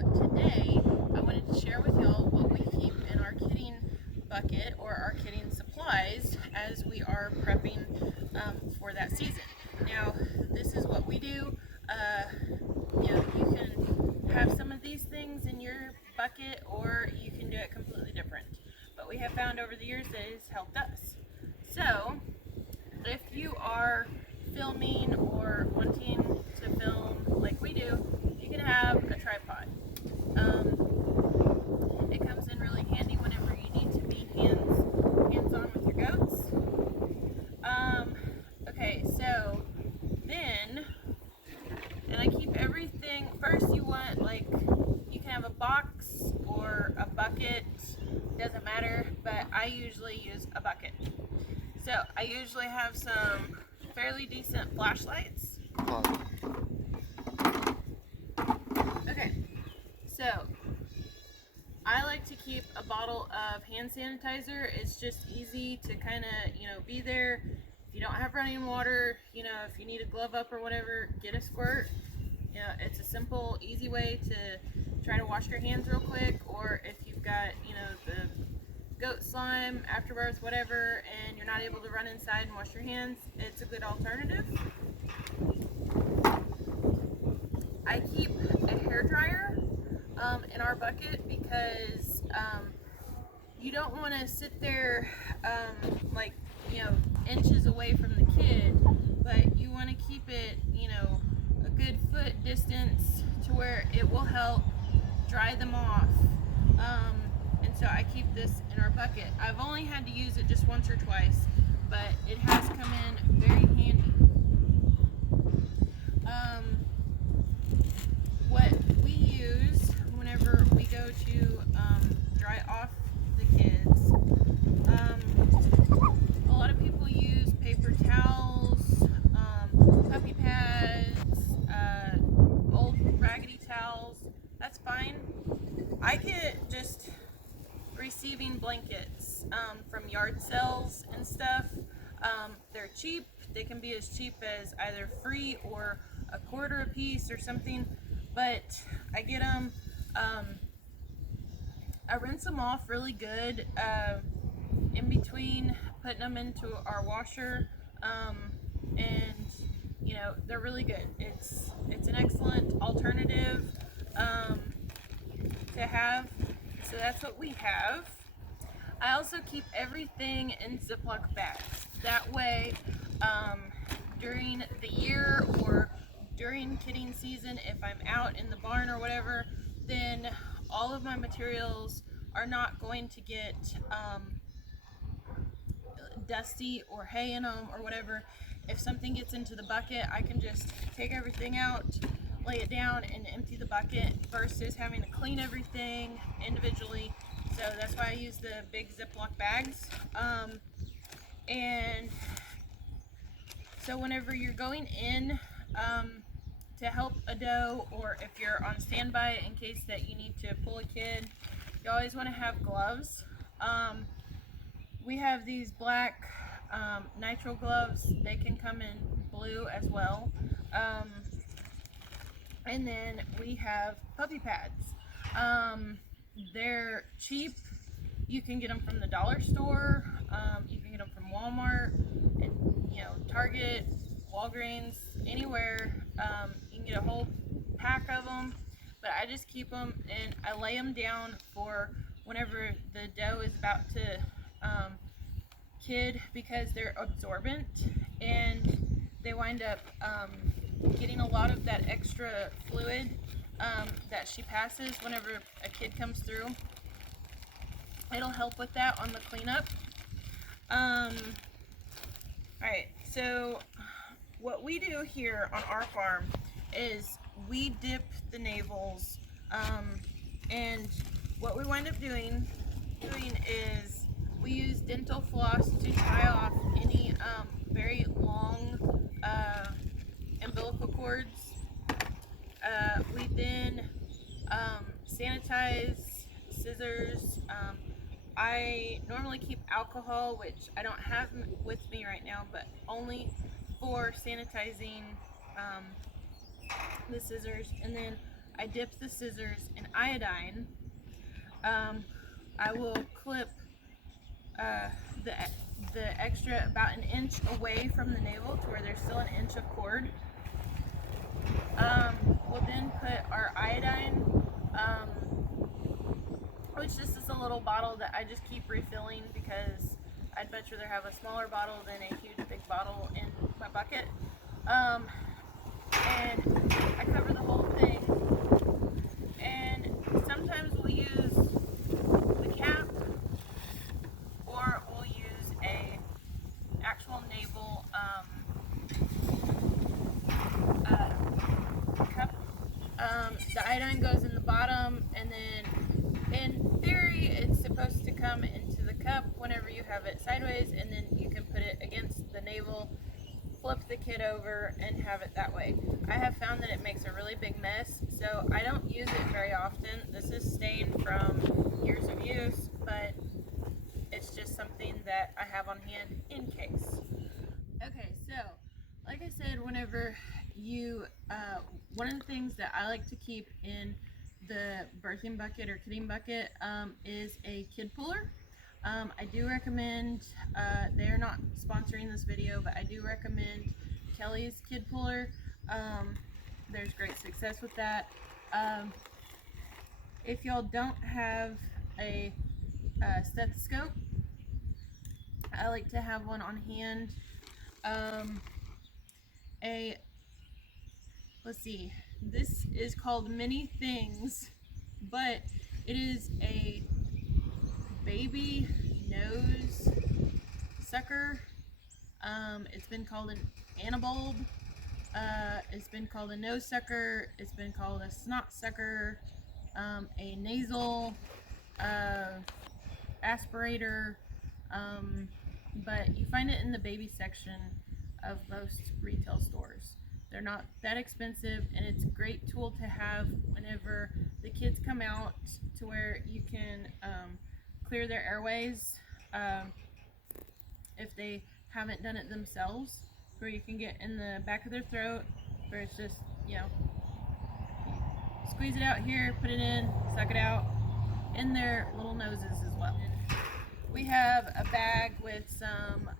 today I wanted to share with y'all what we keep in our kidding bucket or our kidding supplies as we are prepping for that season. Now, this is what we do. You can have some of these things in your bucket, or you can do it completely different. But we have found over the years that it's helped us. So, if you are filming or wanting to film like we do, you can have a tripod. It comes in really handy whenever you need to be hands-on with your goats. Okay, so then, and I keep everything, first you want, you can have a box or a bucket, doesn't matter, but I usually use a bucket. So I usually have some fairly decent flashlights. Okay, so I like to keep a bottle of hand sanitizer. It's just easy to kind of, be there. If you don't have running water, if you need a glove up or whatever, get a squirt. It's a simple, easy way to try to wash your hands real quick, or if you've got, the goat slime afterwards, whatever, and you're not able to run inside and wash your hands, it's a good alternative. I keep a hair dryer in our bucket because you don't want to sit there inches away from the kid, but you want to keep it a good foot distance to where it will help dry them off. And so I keep this in our bucket. I've only had to use it just once or twice, but it has come in very handy. What we use whenever we go to dry off the kids, a lot of people use paper towels, puppy pads, old raggedy towels. That's fine. I get just receiving blankets from yard sales and stuff. They're cheap. They can be as cheap as either free or a quarter a piece or something, but I get them. I rinse them off really good in between putting them into our washer, and they're really good. It's an excellent alternative to have. So that's what we have. I also keep everything in Ziploc bags. That way, during the year or during kidding season, if I'm out in the barn or whatever, then all of my materials are not going to get dusty or hay in them or whatever. If something gets into the bucket, I can just take everything out, lay it down, and empty the bucket versus having to clean everything individually. So that's why I use the big Ziploc bags. And so whenever you're going in to help a doe, or if you're on standby in case that you need to pull a kid, you always want to have gloves. We have these black nitrile gloves. They can come in blue as well. And then we have puppy pads. They're cheap. You can get them from the dollar store. You can get them from Walmart, and Target, Walgreens, anywhere. You can get a whole pack of them. But I just keep them and I lay them down for whenever the doe is about to kid, because they're absorbent and they wind up getting a lot of that extra fluid that she passes whenever a kid comes through. It'll help with that on the cleanup. Alright, so what we do here on our farm is we dip the navels, and what we wind up doing is we use dental floss to tie off any very long umbilical cords. We then sanitize, scissors. I normally keep alcohol, which I don't have with me right now, but only for sanitizing the scissors. And then I dip the scissors in iodine. I will clip the extra about an inch away from the navel to where there's still an inch of cord. We'll then put our iodine, which this is a little bottle that I just keep refilling because I'd much rather have a smaller bottle than a huge big bottle in my bucket. And I cover the whole thing, and sometimes we'll use the cap, or we'll use a actual navel cup. The iodine goes in the bottom, and then in theory it's supposed to come into the cup whenever you have it sideways, and then you can put it against the navel, flip the kid over, and have it that way. I have found that it makes a really big mess, so I don't use it very often. This is stained from years of use, but it's just something that I have on hand in case. Okay, so like I said, whenever you, one of the things that I like to keep in the birthing bucket or kidding bucket is a kid puller. I do recommend, they're not sponsoring this video, but I do recommend Kelly's kid puller. There's great success with that. If y'all don't have a stethoscope, I like to have one on hand. Let's see, this is called Many Things, but it is a baby nose sucker. It's been called an anabulb. It's been called a nose sucker. It's been called a snot sucker, a nasal aspirator, but you find it in the baby section of most retail stores. They're not that expensive, and it's a great tool to have whenever the kids come out, to where you can clear their airways if they haven't done it themselves, where you can get in the back of their throat, where it's just, you know, squeeze it out here, put it in, suck it out, in their little noses as well. We have a bag with some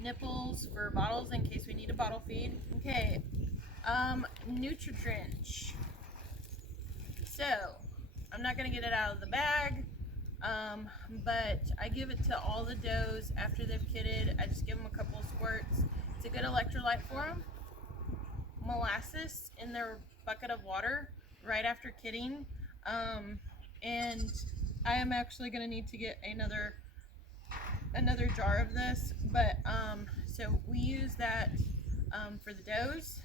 nipples for bottles in case we need a bottle feed. Okay, nutridrench. So, I'm not going to get it out of the bag, but I give it to all the does after they've kidded. I just give them a couple of squirts. It's a good electrolyte for them. Molasses in their bucket of water right after kidding. And I am actually going to need to get another jar of this, but so we use that for the does,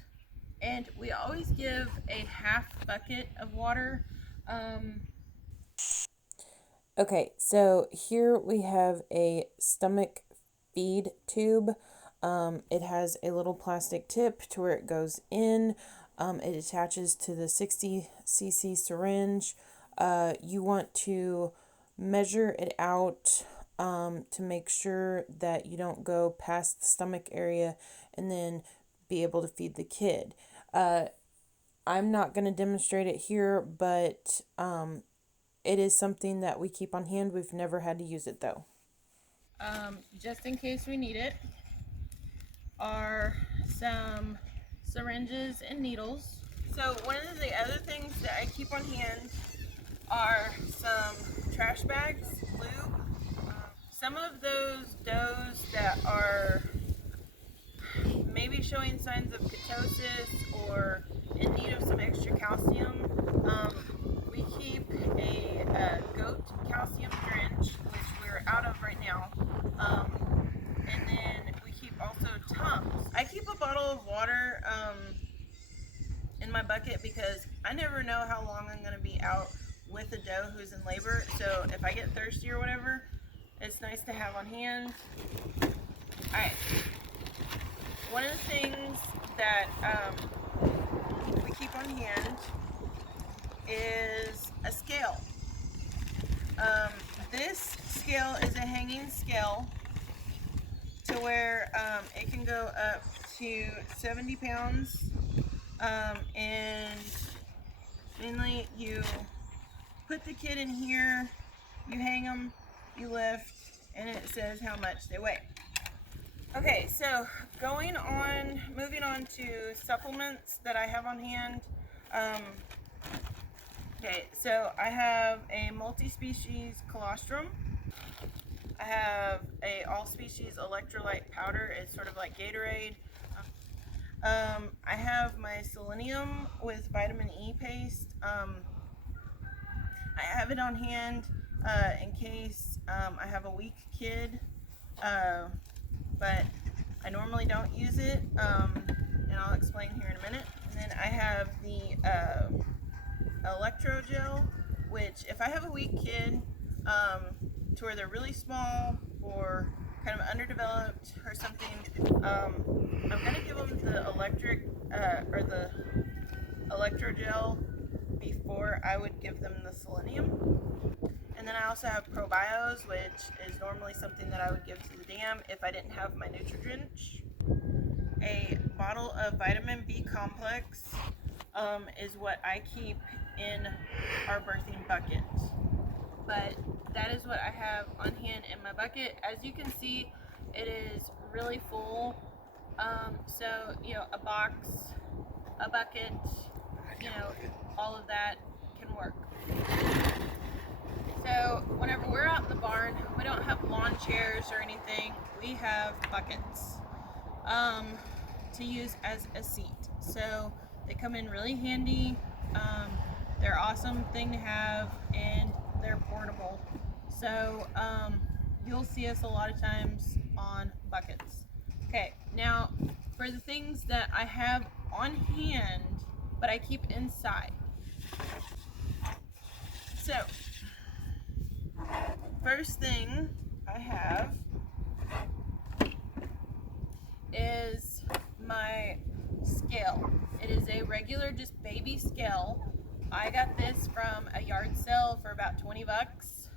and we always give a half bucket of water. Okay, so here we have a stomach feed tube. It has a little plastic tip to where it goes in. It attaches to the 60cc syringe. You want to measure it out to make sure that you don't go past the stomach area and then be able to feed the kid. I'm not going to demonstrate it here, but it is something that we keep on hand. We've never had to use it though. Just in case we need it, are some syringes and needles. So one of the other things that I keep on hand are some trash bags, lube. Some of those does that are maybe showing signs of ketosis or in need of some extra calcium, we keep a goat calcium drench, which we're out of right now, and then we keep also Tums. I keep a bottle of water in my bucket because I never know how long I'm going to be out with a doe who's in labor, so if I get thirsty or whatever, it's nice to have on hand. Alright, one of the things that we keep on hand is a scale. This scale is a hanging scale to where it can go up to 70 pounds, and put the kid in here, you hang them, you lift, and it says how much they weigh. Okay, so moving on to supplements that I have on hand. Okay, so I have a multi-species colostrum. I have a all-species electrolyte powder. It's sort of like Gatorade. I have my Selenium with vitamin E paste. I have it on hand in case I have a weak kid, but I normally don't use it, and I'll explain here in a minute. And then I have the electro gel, which if I have a weak kid to where they're really small or kind of underdeveloped or something, I'm going to give them the electro gel before I would give them the Selenium. And then I also have probios, which is normally something that I would give to the dam if I didn't have my nutridrench. A bottle of vitamin B complex is what I keep in our birthing bucket. But that is what I have on hand in my bucket. As you can see, it is really full. So, you know, a box, a bucket, you know, all of that can work. So whenever we're out in the barn, we don't have lawn chairs or anything. We have buckets to use as a seat. So they come in really handy. They're an awesome thing to have, and they're portable. So you'll see us a lot of times on buckets. Okay, now for the things that I have on hand, but I keep inside. So first thing I have is my scale. It is a regular, just baby scale. I got this from a yard sale for about 20 bucks.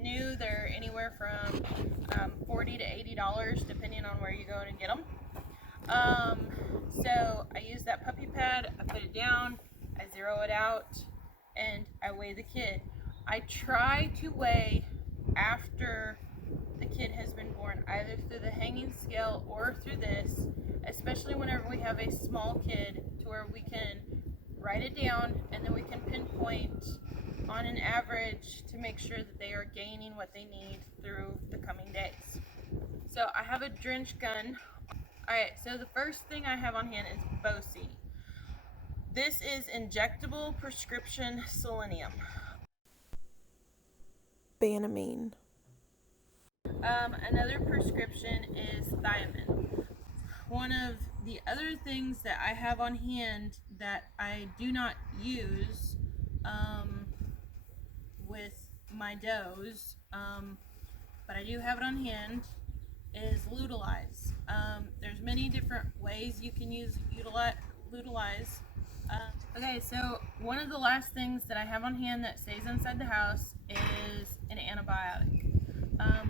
New, they're anywhere from $40 to $80 depending on where you go and get them. So I use that puppy pad, I put it down, I zero it out, and I weigh the kid. I try to weigh after the kid has been born, either through the hanging scale or through this, especially whenever we have a small kid, to where we can write it down and then we can pinpoint on an average to make sure that they are gaining what they need through the coming days. So I have a drench gun. Alright, so the first thing I have on hand is Bosi. This is injectable prescription selenium. Banamine. Another prescription is thiamine. One of the other things that I have on hand that I do not use with my does, but I do have it on hand, is Lutolize. There's many different ways you can use Lutolize. Okay, so one of the last things that I have on hand that stays inside the house is an antibiotic.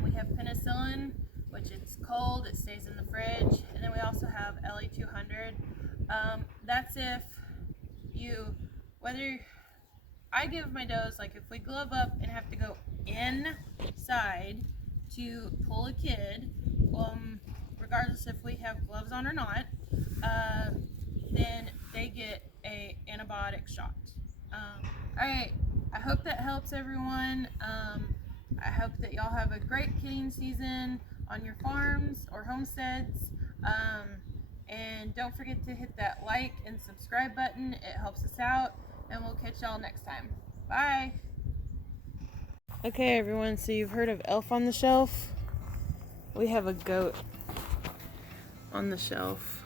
We have penicillin, which it's cold, it stays in the fridge, and then we also have LA200. That's if whether I give my does, like if we glove up and have to go inside to pull a kid, regardless if we have gloves on or not, then they get a antibiotic shot. Alright, I hope that helps everyone. I hope that y'all have a great kidding season on your farms or homesteads. And don't forget to hit that like and subscribe button. It helps us out. And we'll catch y'all next time. Bye. Okay, everyone. So you've heard of Elf on the Shelf? We have a goat on the shelf.